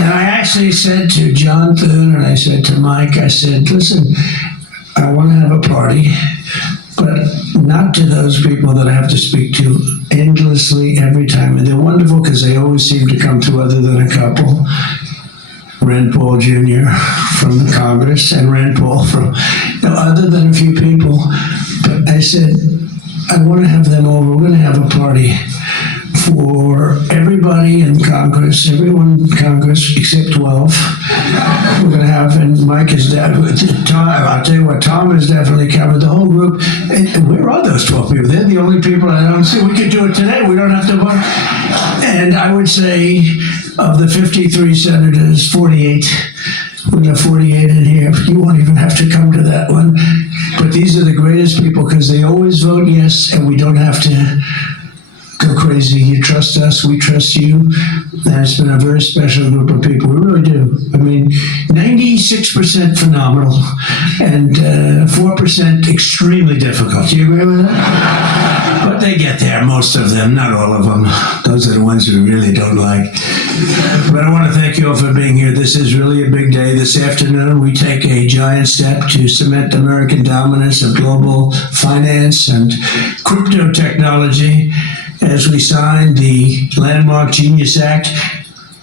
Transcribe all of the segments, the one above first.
And I actually said to John Thune and I said to Mike, I said, listen, I want to have a party, but not to those people that I have to speak to endlessly every time. And they're wonderful because they always seem to come through other than a couple. Rand Paul Jr. from Congress and Rand Paul from, other than a few people. But I said, I want to have them over. We're going to have a party for everybody in Congress, everyone in Congress except 12. We're going to have, and Mike is definitely, Tom, I'll tell you what, Tom is definitely covered, the whole group. And where are those 12 people? They're the only people I don't see. We could do it today. We don't have to vote. And I would say of the 53 senators, 48, we have 48 in here. You won't even have to come to that one. But these are the greatest people because they always vote yes, and we don't have to go crazy. You trust us, we trust you. And it's been a very special group of people. We really do. I mean, 96% phenomenal and 4% extremely difficult. Do you agree with that? But they get there, most of them, not all of them. Those are the ones we really don't like. But I want to thank you all for being here. This is really a big day. This afternoon, we take a giant step to cement American dominance of global finance and crypto technology as we sign the landmark Genius Act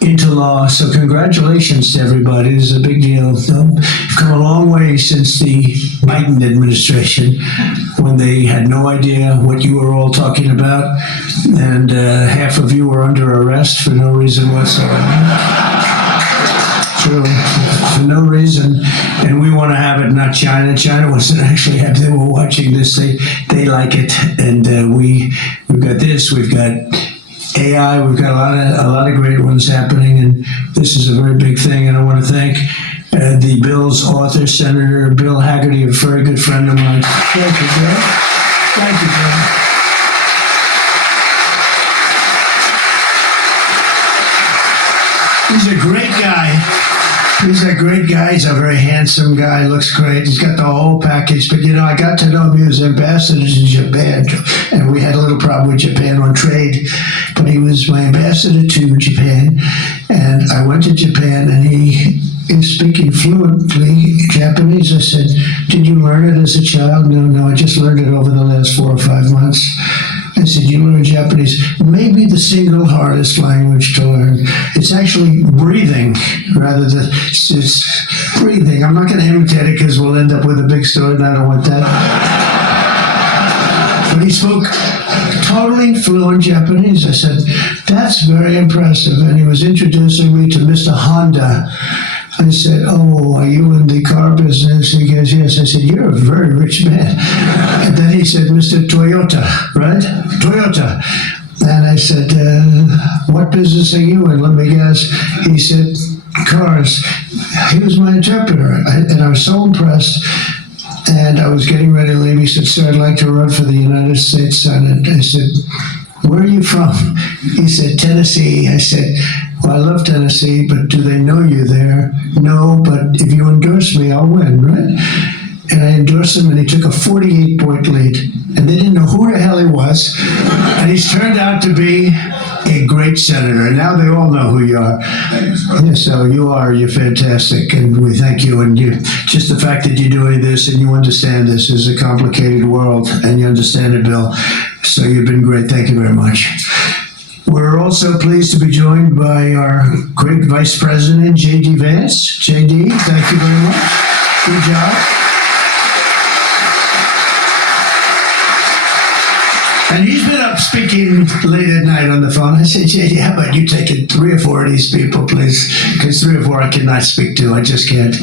into law. So congratulations to everybody. This is a big deal. You've come a long way since the Biden administration when they had no idea what you were all talking about, and half of you were under arrest for no reason whatsoever. True, for no reason. And we want to have it, not China. China wasn't actually happy. They were watching this. They like it. And we've got this. We've got AI. We've got a lot of great ones happening. And this is a very big thing. And I want to thank the bill's author, Senator Bill Haggerty, a very good friend of mine. Thank you, Bill. Thank you, Bill. He's a great guy. He's a great guy. He's a very handsome guy. Looks great. He's got the whole package. But, I got to know him. He was ambassador to Japan. And we had a little problem with Japan on trade. But he was my ambassador to Japan. And I went to Japan, and he is speaking fluently Japanese. I said, did you learn it as a child? No, I just learned it over the last 4 or 5 months. I said, you learn Japanese? Maybe the single hardest language to learn. It's actually breathing rather than, it's breathing. I'm not going to imitate it because we'll end up with a big story and I don't want that. But he spoke totally fluent Japanese. I said, that's very impressive. And he was introducing me to Mr. Honda. I said, oh, are you in the car business? He goes, yes. I said, you're a very rich man. And then he said, Mr. Toyota, right? Toyota. And I said, what business are you in? Let me guess. He said, cars. He was my interpreter. And I was so impressed. And I was getting ready to leave. He said, sir, I'd like to run for the United States Senate. I said, where are you from? He said, Tennessee. I said, well, I love Tennessee, but do they know you there? No, but if you endorse me, I'll win, right? And I endorsed him, and he took a 48-point lead. And they didn't know who the hell he was. And he's turned out to be a great senator. And now they all know who you are. Yeah, so you're fantastic. And we thank you. And just the fact that you're doing this and you understand this is a complicated world. And you understand it, Bill. So you've been great. Thank you very much. We're also pleased to be joined by our great Vice President, J.D. Vance. J.D., thank you very much. Good job. And he's been up speaking late at night on the phone. I said, J.D., how about you taking 3 or 4 of these people, please? Because 3 or 4 I cannot speak to. I just can't.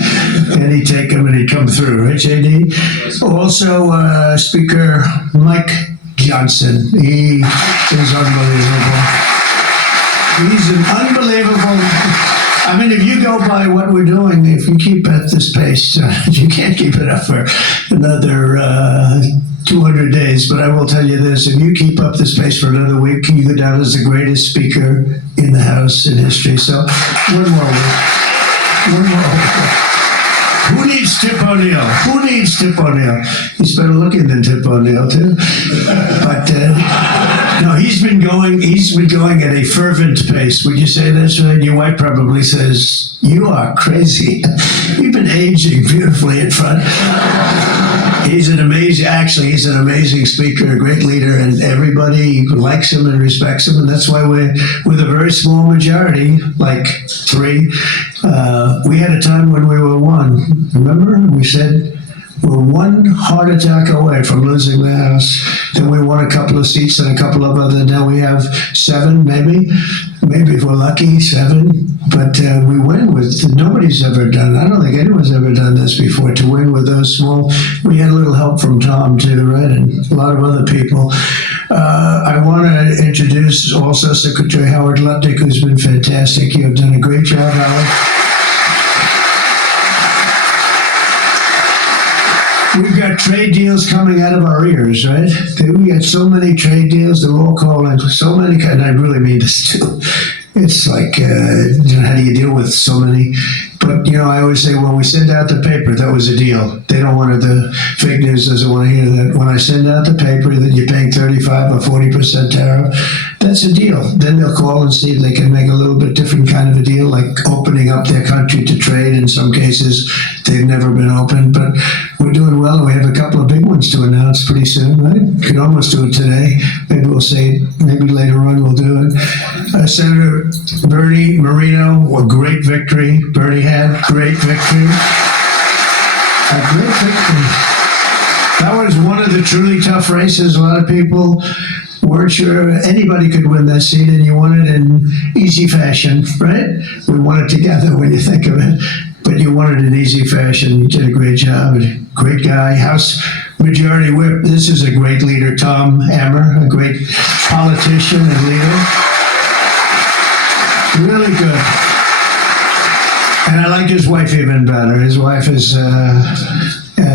And he'd take them and he'd come through, right, J.D.? Also, Speaker Mike Johnson. He is unbelievable. He's an unbelievable. I mean, if you go by what we're doing, if you keep at this pace, you can't keep it up for another 200 days. But I will tell you this, if you keep up this pace for another week, you go down as the greatest speaker in the House in history. So, one more week. One more week. Who needs Tip O'Neill? Who needs Tip O'Neill? He's better looking than Tip O'Neill, too. But No, he's been going at a fervent pace. Would you say that's right? Your wife probably says, "You are crazy. You've been aging beautifully in front." He's an amazing speaker, a great leader, and everybody likes him and respects him, and that's why we're with a very small majority, like 3. We had a time when we were 1. Remember? We said we're 1 heart attack away from losing the House. Then we won a couple of seats and a couple of other. Now we have 7, maybe if we're lucky, 7. But we win with, nobody's ever done, I don't think anyone's ever done this before, to win with those small. We had a little help from Tom too, right? And a lot of other people. I want to introduce also Secretary Howard Lutnick, who's been fantastic. You have done a great job, Howard. We've got trade deals coming out of our ears, right? We got so many trade deals. They're all calling so many, and I really mean this too. It's like, how do you deal with so many? But, I always say, when we send out the paper, that was a deal. They don't want the fake news doesn't want to hear that. When I send out the paper that you're paying 35 or 40% tariff, that's a deal. Then they'll call and see if they can make a little bit different kind of a deal, like opening up their country to trade. In some cases, they've never been open, but we're doing well, and we have a couple of big ones to announce pretty soon, right? Could almost do it today. Maybe we'll say, maybe later on we'll do it. Senator Bernie Moreno, a great victory. Bernie had great victory. A great victory. That was one of the truly tough races. A lot of people weren't sure anybody could win that seat, and you won it in easy fashion, right? We won it together when you think of it. But you won it in easy fashion. You did a great job. Great guy. House Majority Whip. This is a great leader, Tom Emmer, a great politician and leader. Really good. And I like his wife even better. His wife is,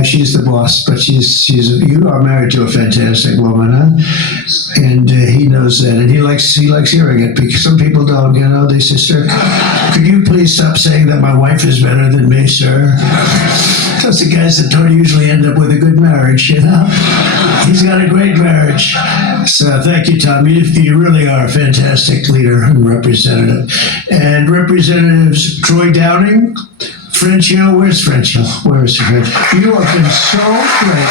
she's the boss, but you are married to a fantastic woman, huh? And he knows that, and he likes hearing it, because some people don't, they say, "Sir, could you please stop saying that my wife is better than me, sir?" Those are guys that don't usually end up with a good marriage, He's got a great marriage. So thank you, Tom. You really are a fantastic leader and representative. And Representatives Troy Downing, French Hill. Where's French Hill? Where is French? You have been so great.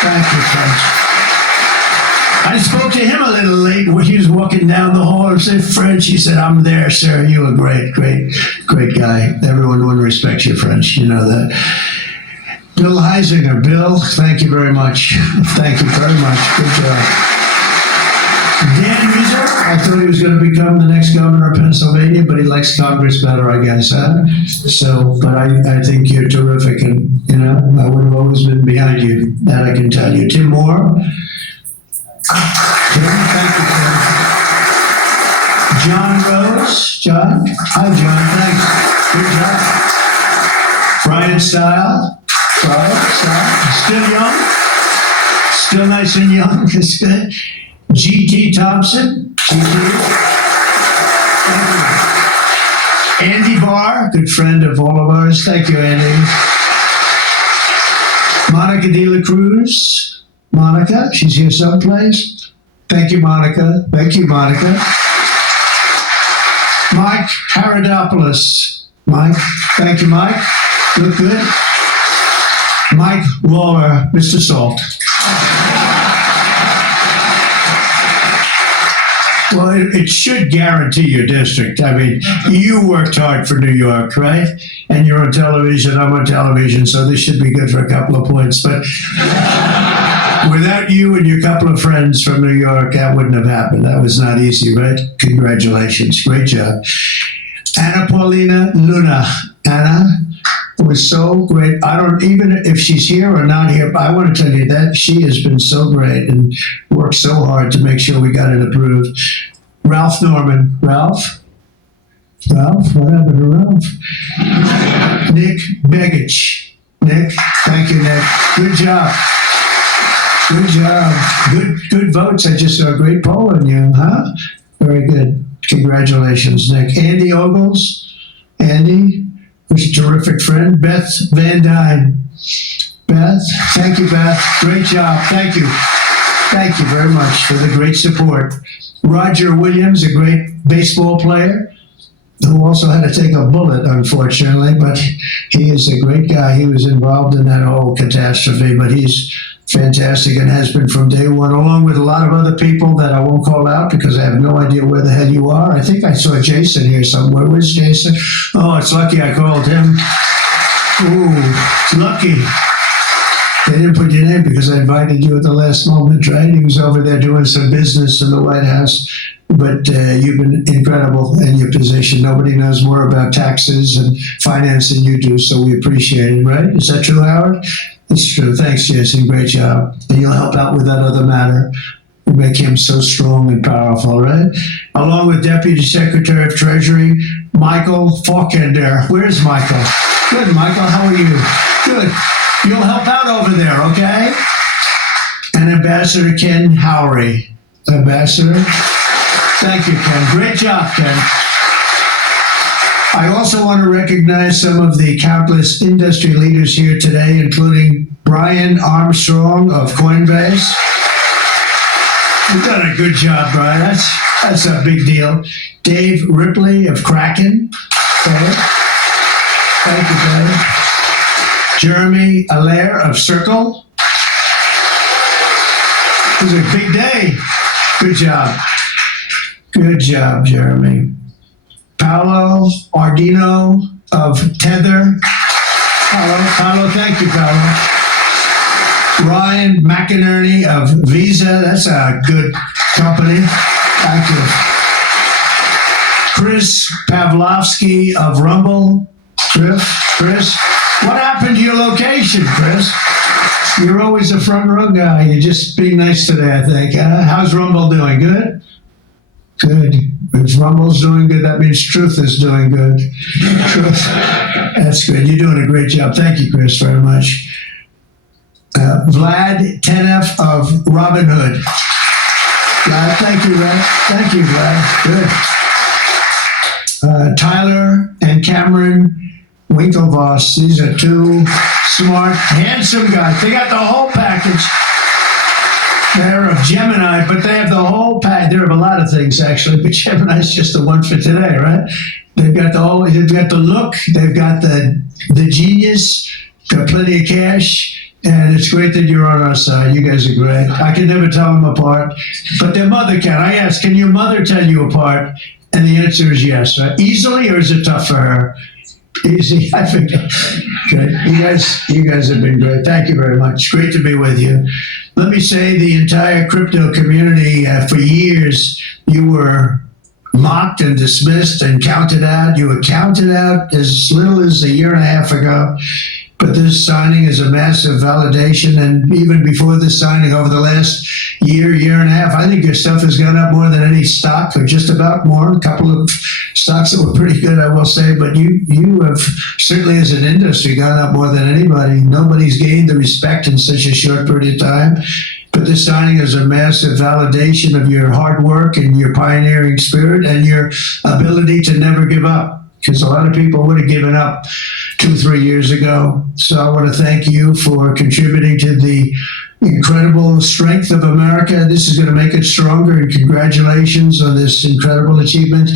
Thank you, French. I spoke to him a little late when he was walking down the hall and said, "French," he said, "I'm there, sir. You are great guy. Everyone would respect you, French. You know that." Bill Heisinger. Bill, thank you very much. Thank you very much. Good job. Dan Mueser, I thought he was going to become the next governor of Pennsylvania, but he likes Congress better, I guess, huh? So, but I think you're terrific, and, I would have always been behind you. That I can tell you. Tim Moore. Tim, thank you, Tim. John Rose. John? Hi, John. Thanks. Good job. Brian Stile. Still young. Still nice and young. That's good. G.T. Thompson. Andy Barr, good friend of all of ours. Thank you, Andy. Monica De La Cruz. Monica, she's here someplace. Thank you, Monica. Thank you, Monica. Mike Haradopoulos. Mike, thank you, Mike. Look good. Mike Lawler, Mr. Salt. Well, it should guarantee your district. I mean, you worked hard for New York, right? And you're on television, I'm on television, so this should be good for a couple of points. But without you and your couple of friends from New York, that wouldn't have happened. That was not easy, right? Congratulations. Great job. Anna Paulina Luna. Anna was so great. I don't, even if she's here or not here, I want to tell you that she has been so great and worked so hard to make sure we got it approved. Ralph Norman. Ralph, what happened to Ralph? Nick Begich. Nick, thank you, Nick. Good job. Good job. Good votes. I just saw a great poll on you, huh? Very good. Congratulations, Nick. Andy Ogles. Andy was a terrific friend. Beth Van Dyne. Beth, thank you, Beth. Great job. Thank you. Thank you very much for the great support. Roger Williams, a great baseball player, who also had to take a bullet, unfortunately, but he is a great guy. He was involved in that whole catastrophe, but he's fantastic and has been from day one, along with a lot of other people that I won't call out because I have no idea where the hell you are. I think I saw Jason here somewhere. Where's Jason? Oh, it's lucky I called him. Ooh, it's lucky. They didn't put your name because I invited you at the last moment, right? He was over there doing some business in the White House. But you've been incredible in your position. Nobody knows more about taxes and finance than you do, so we appreciate it, right? Is that true, Howard? It's true. Thanks, Jason. Great job. And you'll help out with that other matter. We make him so strong and powerful, right? Along with Deputy Secretary of Treasury, Michael Faulkender. Where's Michael? Good, Michael. How are you? Good. You'll help out over there, okay? And Ambassador Ken Howery. Ambassador. Thank you, Ken. Great job, Ken. I also want to recognize some of the countless industry leaders here today, including Brian Armstrong of Coinbase. You've done a good job, Brian. That's a big deal. Dave Ripley of Kraken. Okay. Thank you, Dave. Jeremy Allaire of Circle. It was a big day. Good job. Good job, Jeremy. Paolo Ardino of Tether. Paolo, thank you, Paolo. Ryan McInerney of Visa. That's a good company. Thank you. Chris Pavlovsky of Rumble. Chris, what happened to your location, Chris? You're always a front row guy. You're just being nice today, I think. How's Rumble doing? Good? Good. If Rumble's doing good, that means Truth is doing good. Truth. That's good. You're doing a great job. Thank you, Chris, very much. Vlad Tenev of Robinhood. Vlad, thank you, Vlad. Thank you, Vlad. Good. Tyler and Cameron Winklevoss. These are two smart, handsome guys. They got the whole package. They're of Gemini, but they have the whole pack. There are a lot of things, actually, but Gemini's just the one for today, right? They've got the look, they've got the genius, got plenty of cash, and it's great that you're on our side. You guys are great. I can never tell them apart, but their mother can. I asked, can your mother tell you apart? And the answer is yes, right? Easily, or is it tough for her? Easy, I think. Good. You guys have been great. Thank you very much. Great to be with you. Let me say the entire crypto community, for years, you were mocked and dismissed and counted out. You were counted out as little as a year and a half ago. But this signing is a massive validation. And even before this signing, over the last year and a half, I think your stuff has gone up more than any stock, or just about more. A couple of stocks that were pretty good, I will say. But you have certainly, as an industry, gone up more than anybody. Nobody's gained the respect in such a short period of time. But this signing is a massive validation of your hard work and your pioneering spirit and your ability to never give up. Because a lot of people would have given up 2-3 years ago. So I want to thank you for contributing to the incredible strength of America. This is going to make it stronger, and congratulations on this incredible achievement.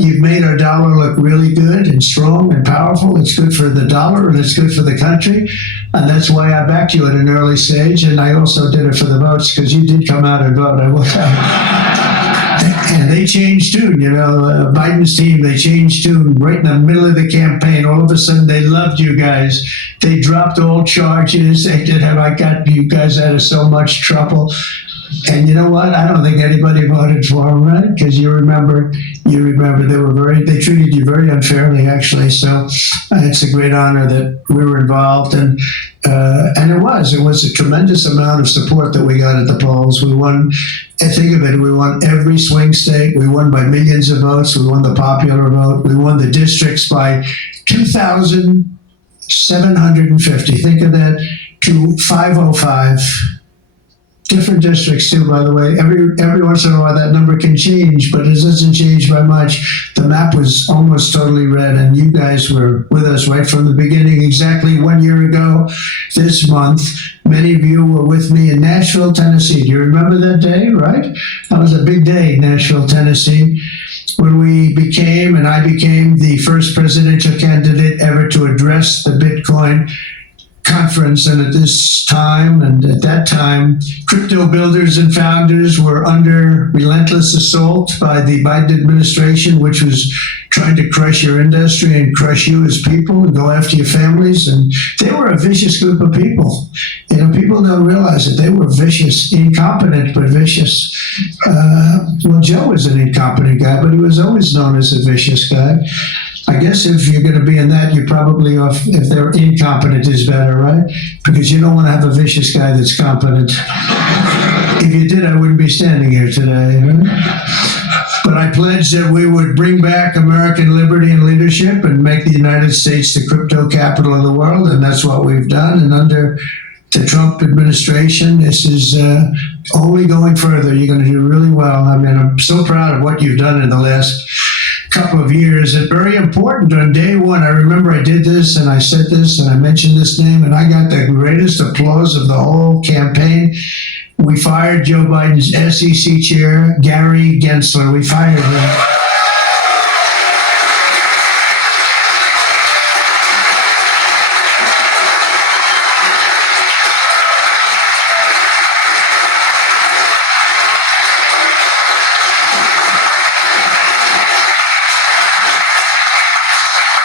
You've made our dollar look really good and strong and powerful. It's good for the dollar and it's good for the country. And that's why I backed you at an early stage. And I also did it for the votes, because you did come out and vote. I will tell. And they changed tune, Biden's team, they changed tune right in the middle of the campaign. All of a sudden, they loved you guys. They dropped all charges. They did have, I got you guys out of so much trouble. And you know what? I don't think anybody voted for them, right? Because you remember they treated you very unfairly, actually. So it's a great honor that we were involved, and it was a tremendous amount of support that we got at the polls. We won. Think of it, we won every swing state. We won by millions of votes. We won the popular vote. We won the districts by 2,750. Think of that, to 505. Different districts too, by the way. Every once in a while that number can change, but it doesn't change by much. The map was almost totally red, and you guys were with us right from the beginning. Exactly 1 year ago this month, Many of you were with me in Nashville, Tennessee. Do you remember that day, right? That was a big day in Nashville, Tennessee, when I became the first presidential candidate ever to address the Bitcoin conference. And at that time, crypto builders and founders were under relentless assault by the Biden administration, which was trying to crush your industry and crush you as people and go after your families. And they were a vicious group of people. People don't realize that they were vicious, incompetent, but vicious. Well, Joe was an incompetent guy, but he was always known as a vicious guy. I guess if you're going to be in that, you're probably off. If they're incompetent is better, right? Because you don't want to have a vicious guy that's competent. If you did, I wouldn't be standing here today. Right? But I pledged that we would bring back American liberty and leadership and make the United States the crypto capital of the world, and that's what we've done. And under the Trump administration, this is only going further. You're going to do really well. I mean, I'm so proud of what you've done in the last couple of years. It's very important. On day one, I remember I did this and I said this and I mentioned this name and I got the greatest applause of the whole campaign. We fired Joe Biden's SEC chair, Gary Gensler. We fired him.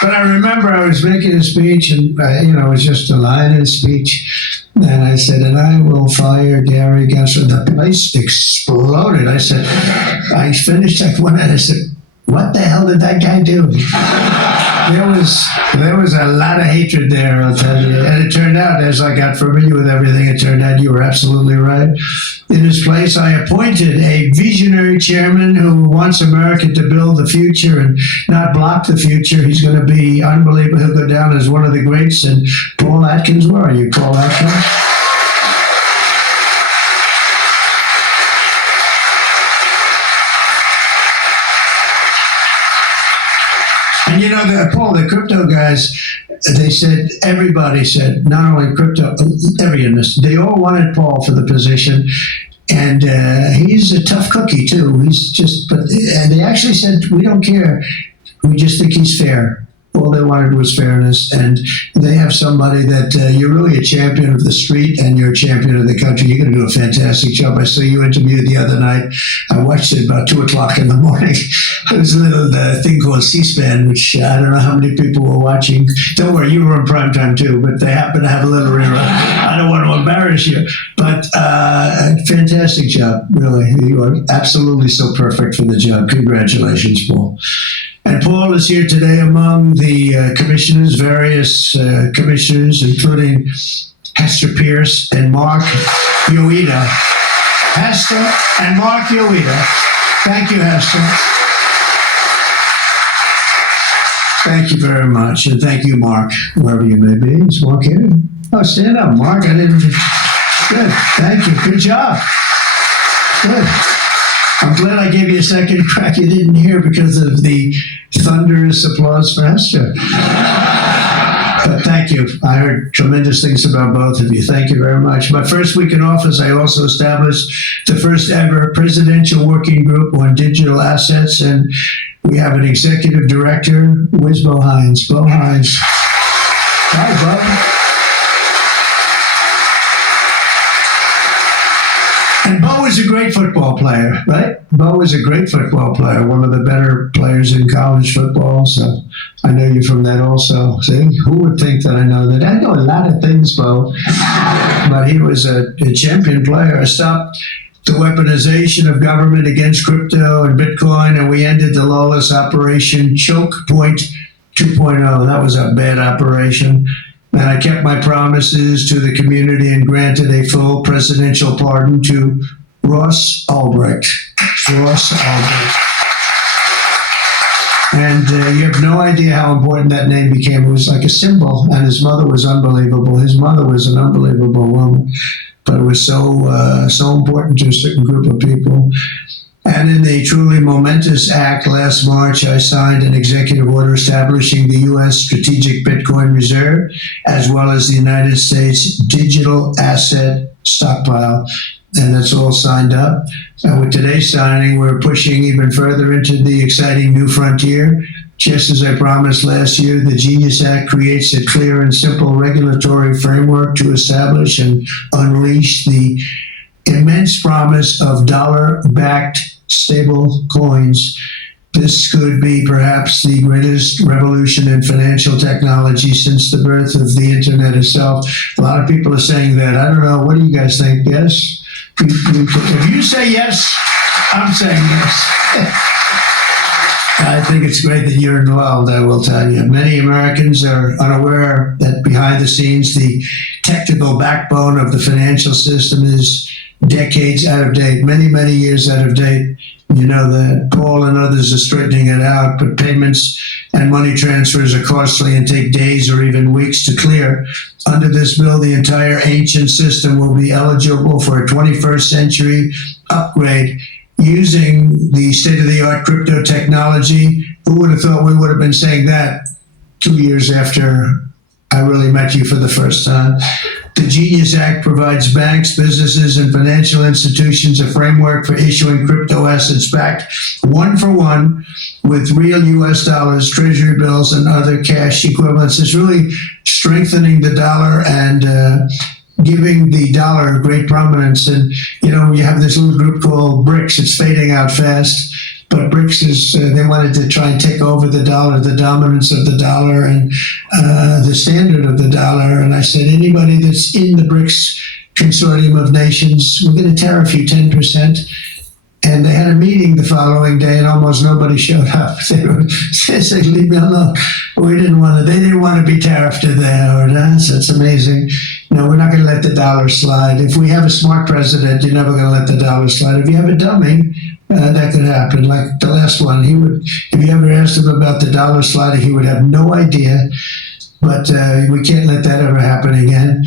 But I remember I was making a speech, and it was just a line in a speech, and I said, "And I will fire Gary Gensler." The place exploded. I said, I finished. I went and I said, "What the hell did that guy do?" There was a lot of hatred there, I'll tell you. And it turned out, as I got familiar with everything, it turned out you were absolutely right. In his place, I appointed a visionary chairman who wants America to build the future and not block the future. He's going to be unbelievable. He'll go down as one of the greats. And Paul Atkins, where are you, Paul Atkins? And Paul, the crypto guys, everybody said, not only crypto, every industry, they all wanted Paul for the position. And he's a tough cookie, too. And they actually said, we don't care. We just think he's fair. All they wanted was fairness, and they have somebody that you're really a champion of the street and you're a champion of the country. You're going to do a fantastic job. I saw you interviewed the other night. I watched it about 2 o'clock in the morning. It was a little thing called C-SPAN, which I don't know how many people were watching. Don't worry, you were on primetime too, but they happen to have a little rerun. I don't want to embarrass you, but fantastic job, really. You are absolutely so perfect for the job. Congratulations, Paul. And Paul is here today among the commissioners, various commissioners, including Hester Pierce and Mark Yoida. Hester and Mark Yoida. Thank you, Hester. Thank you very much. And thank you, Mark, wherever you may be. Is Mark here? Oh, stand up, Mark. I didn't. Good. Thank you. Good job. Good. I'm glad I gave you a second crack you didn't hear because of the thunderous applause for Hester. But thank you. I heard tremendous things about both of you. Thank you very much. My first week in office, I also established the first ever presidential working group on digital assets, and we have an executive director. Where's Bo Hines? Bo Hines. Hi, Bo. And Bo was a great football player, right? Bo was a great football player, one of the better players in college football. So I know you from that also. See, who would think that I know that? I know a lot of things, Bo. But he was a champion player. I stopped the weaponization of government against crypto and Bitcoin, and we ended the lawless operation Choke Point 2.0. That was a bad operation. And I kept my promises to the community and granted a full presidential pardon to Ross Ulbricht. Ross Ulbricht. And you have no idea how important that name became. It was like a symbol, and his mother was unbelievable. His mother was an unbelievable woman, but it was so important to a certain group of people. And in the truly momentous act last March, I signed an executive order establishing the U.S. Strategic Bitcoin Reserve, as well as the United States Digital Asset Stockpile. And that's all signed up. And with today's signing, we're pushing even further into the exciting new frontier. Just as I promised last year, the Genius Act creates a clear and simple regulatory framework to establish and unleash the immense promise of dollar-backed stable coins. This could be perhaps the greatest revolution in financial technology since the birth of the internet itself. A lot of people are saying that. I don't know. What do you guys think? Yes? If you say yes, I'm saying yes. I think it's great that you're involved, I will tell you. Many Americans are unaware that behind the scenes, the technical backbone of the financial system is decades out of date, many, many years out of date. You know that Paul and others are straightening it out, but payments and money transfers are costly and take days or even weeks to clear. Under this bill, the entire ancient system will be eligible for a 21st century upgrade using the state-of-the-art crypto technology. Who would have thought we would have been saying that 2 years after I really met you for the first time? The Genius Act provides banks, businesses, and financial institutions a framework for issuing crypto assets backed one for one with real U.S. dollars, treasury bills, and other cash equivalents. It's really strengthening the dollar and giving the dollar great prominence. And, you know, you have this little group called BRICS. It's fading out fast. But BRICS is, they wanted to try and take over the dollar, the dominance of the dollar and the standard of the dollar. And I said, anybody that's in the BRICS consortium of nations, we're going to tariff you 10%. And they had a meeting the following day, and almost nobody showed up. They said, leave me alone. They didn't want to be tariffed there. So it's amazing. No, we're not going to let the dollar slide. If we have a smart president, you're never going to let the dollar slide. If you have a dummy, that could happen. Like the last one, if you ever asked him about the dollar sliding, he would have no idea. But we can't let that ever happen again.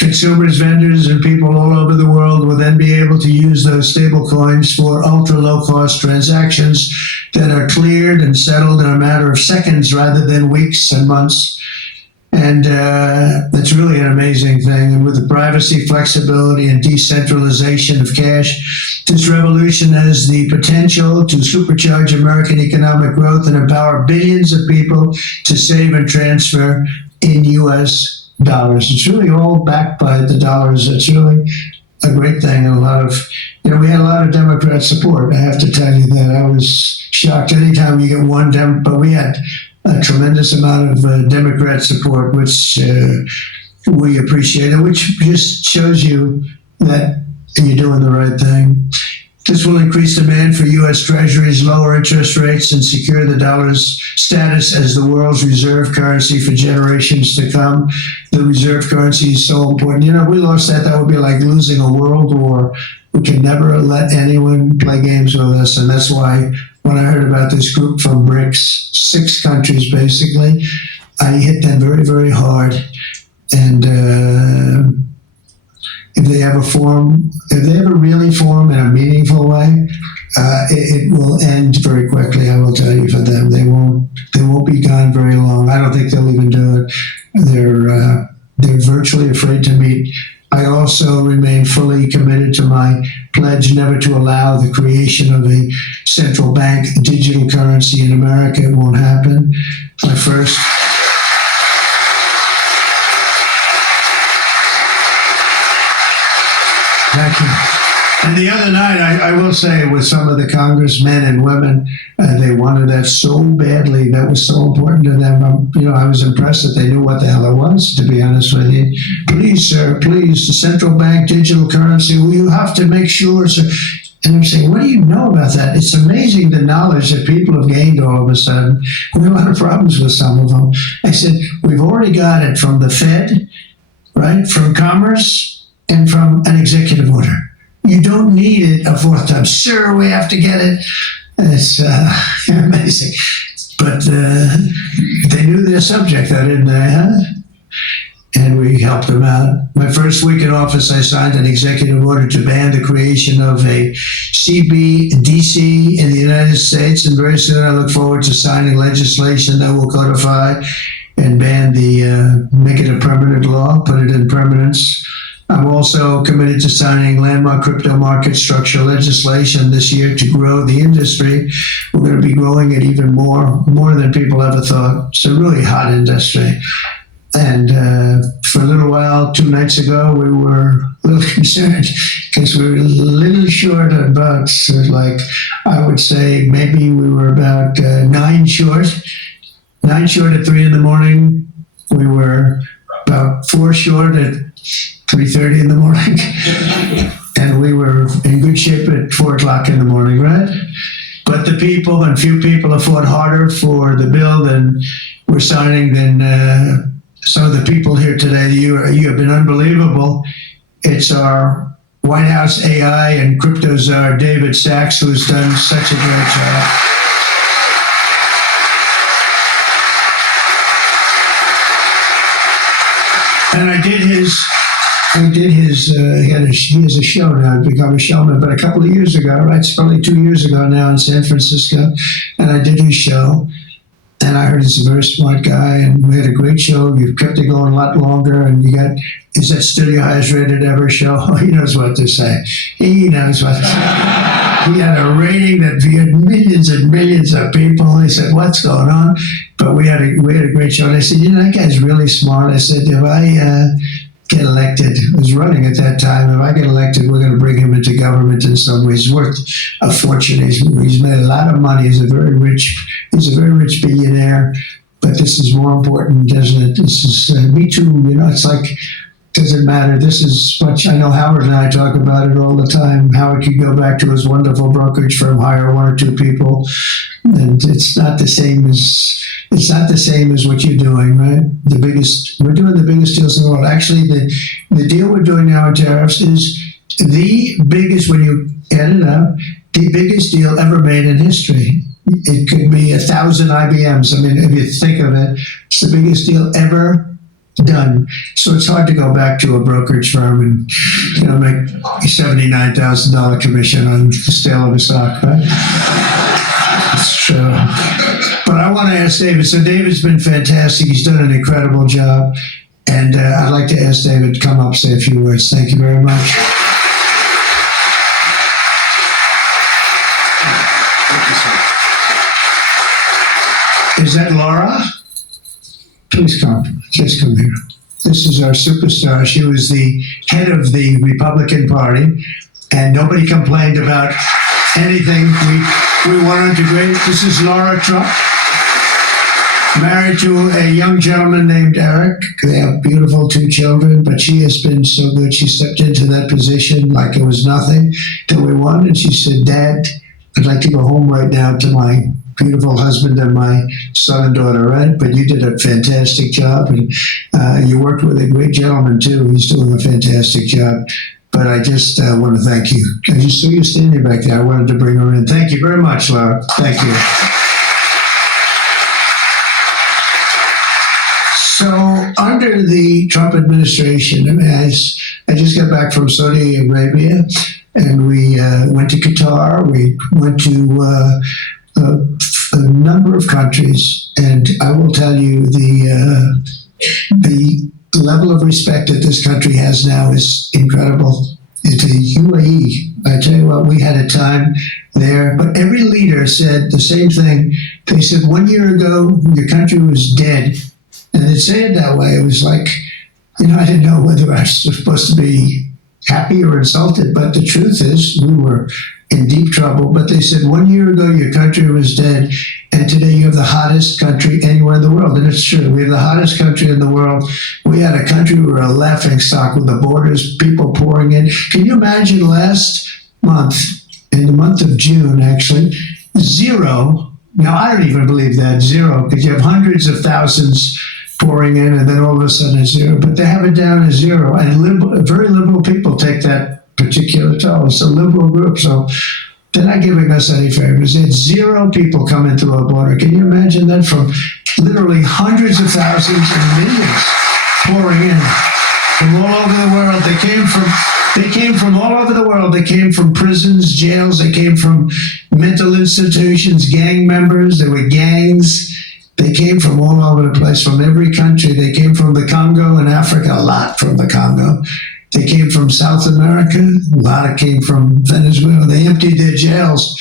Consumers, vendors, and people all over the world will then be able to use those stable coins for ultra low-cost transactions that are cleared and settled in a matter of seconds rather than weeks and months. And that's really an amazing thing. And with the privacy, flexibility, and decentralization of cash, this revolution has the potential to supercharge American economic growth and empower billions of people to save and transfer in U.S. dollars. It's really all backed by the dollars. It's really a great thing. And we had a lot of Democrat support. I have to tell you that. I was shocked anytime you get one but we had a tremendous amount of Democrat support, which we appreciate, which just shows you that you're doing the right thing. This will increase demand for U.S. treasuries, lower interest rates, and secure the dollar's status as the world's reserve currency for generations to come. The reserve currency is so important. You know, if we lost that, that would be like losing a world war. We can never let anyone play games with us, and that's why when I heard about this group from BRICS, 6 countries basically, I hit them very, very hard. And if they ever really form in a meaningful way, it will end very quickly. I will tell you, for them, they won't be gone very long. I don't think they'll even do it. They're virtually afraid to meet. I also remain fully committed to my pledge never to allow the creation of a central bank digital currency in America. It won't happen. My first. Thank you. And the other night, I will say, with some of the congressmen and women, they wanted that so badly. That was so important to them. I was impressed that they knew what the hell it was, to be honest with you. Please, sir, please, the central bank digital currency, you have to make sure, sir. And I'm saying, what do you know about that? It's amazing the knowledge that people have gained all of a sudden. We have a lot of problems with some of them. I said, we've already got it from the Fed, right, from Commerce, and from an executive order. You don't need it a fourth time. Sir, we have to get it. It's amazing. But they knew their subject, though, didn't they, huh? and we helped them out. My first week in office, I signed an executive order to ban the creation of a CBDC in the United States, and very soon I look forward to signing legislation that will codify and ban make it a permanent law, put it in permanence. I'm also committed to signing landmark crypto market structure legislation this year to grow the industry. We're going to be growing it even more than people ever thought. It's a really hot industry. And for a little while, 2 nights ago, we were a little concerned because we were a little short on votes. So like, I would say maybe we were about 9 short. 9 short at 3 in the morning. We were about 4 short at 3:30 in the morning. And we were in good shape at 4 o'clock in the morning, right? But the people, and few people have fought harder for the bill than we're signing than some of the people here today. You have been unbelievable. It's our White House AI and crypto czar, David Sachs, who's done such a great job. And he has a show now, become a showman, but a couple of years ago, right, it's probably 2 years ago now in San Francisco, and I did his show, and I heard he's a very smart guy, and we had a great show. You've kept it going a lot longer, and is that still your highest rated ever show? He knows what to say. He knows what to say. He had a rating that he had millions and millions of people. He said, what's going on? But we had a great show, and I said, that guy's really smart. I said, if I get elected, I was running at that time, if I get elected, we're going to bring him into government in some ways. He's worth a fortune. He's made a lot of money. He's a very rich billionaire. But this is more important, isn't it? This is me too. It's like, doesn't matter. This is much. I know Howard and I talk about it all the time. Howard could go back to his wonderful brokerage firm, hire 1 or 2 people, and it's not the same as what you're doing, right? We're doing the biggest deals in the world. Actually, the deal we're doing now in tariffs is the biggest, when you add it up, the biggest deal ever made in history. It could be 1,000 IBMs. I mean, if you think of it, it's the biggest deal ever done. So it's hard to go back to a brokerage firm and make a $79,000 commission on the sale of a stock, right? So, but I want to ask David. So David's been fantastic. He's done an incredible job, and I'd like to ask David to come up, say a few words. Thank you very much. Is that Lara? Please come. Just come here. This is our superstar. She was the head of the Republican Party, and nobody complained about anything. We wanted to great. This is Lara Trump, married to a young gentleman named Eric. They have beautiful 2 children, but she has been so good. She stepped into that position like it was nothing till we won, and she said, Dad, I'd like to go home right now to my beautiful husband and my son and daughter, right? But you did a fantastic job, and you worked with a great gentleman too. He's doing a fantastic job. But I just want to thank you. I just saw you standing back there. I wanted to bring her in. Thank you very much, Lara. Thank you. So under the Trump administration, I just got back from Saudi Arabia, and we went to Qatar. We went to a number of countries, and I will tell you the level of respect that this country has now is incredible. It's the UAE. I tell you what, we had a time there, but every leader said the same thing. They said 1 year ago, your country was dead. And they'd say it that way. It was like, I didn't know whether I was supposed to be happy or insulted, but the truth is we were in deep trouble. But they said 1 year ago, your country was dead, and today you have the hottest country anywhere in the world. And it's true. We have the hottest country in the world. We had a country we were a laughing stock with the borders, people pouring in. Can you imagine last month, in the month of June, actually, 0. Now, I don't even believe that, 0, because you have hundreds of thousands pouring in, and then all of a sudden it's 0. But they have it down as 0. And very liberal people take that particular toll. It's a liberal group, so they're not giving us any favors. It's 0 people coming through our border. Can you imagine that? From literally hundreds of thousands and millions. pouring in from all over the world. They came from all over the world. They came from prisons, jails. They came from mental institutions, gang members. There were gangs. They came from all over the place, from every country. They came from the Congo in Africa, a lot from the Congo. They came from South America. A lot came from Venezuela. They emptied their jails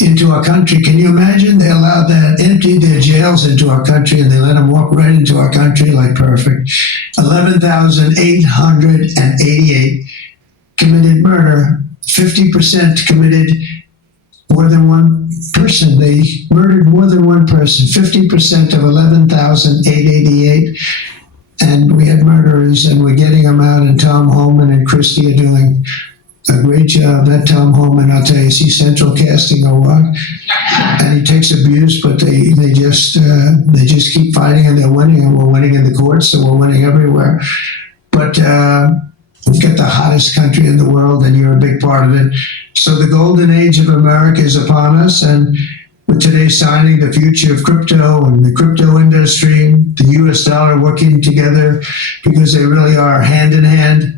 into our country. Can you imagine? They allowed that, emptied their jails into our country, and they let them walk right into our country like perfect. 11,888 committed murder. 50% committed more than one person. They murdered more than one person. 50% of 11,888. And we had murderers, and we're getting them out, and Tom Holman and Christie are doing a great job. That Tom Holman, I'll tell you, is he central casting or what? And he takes abuse, but they just keep fighting, and they're winning, and we're winning in the courts, and we're winning everywhere. But we've got the hottest country in the world, and you're a big part of it. So the golden age of America is upon us, and with today's signing, the future of crypto and the crypto industry, the U.S. dollar working together, because they really are hand in hand,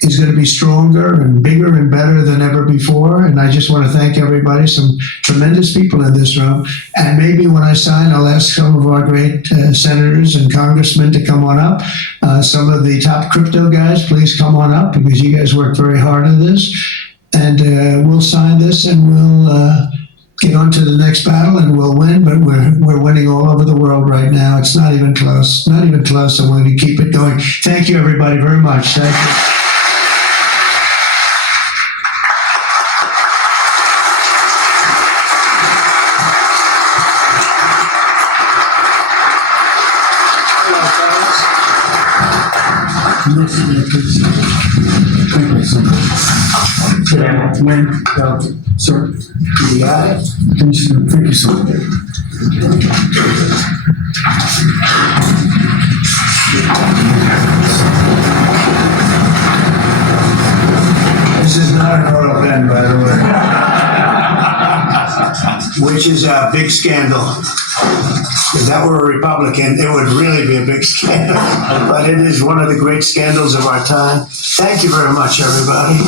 is going to be stronger and bigger and better than ever before. And I just want to thank everybody, some tremendous people in this room. And maybe when I sign, I'll ask some of our great senators and congressmen to come on up. Some of the top crypto guys, please come on up, because you guys work very hard on this. And we'll sign this, and we'll get on to the next battle, and we'll win. But we're winning all over the world right now. It's not even close. Not even close. I'm going to keep it going. Thank you, everybody, very much. Thank you. Sir, you got it? Thank you, sir. This is not an oil pen, by the way. Which is a big scandal. If that were a Republican, it would really be a big scandal. But it is one of the great scandals of our time. Thank you very much, everybody.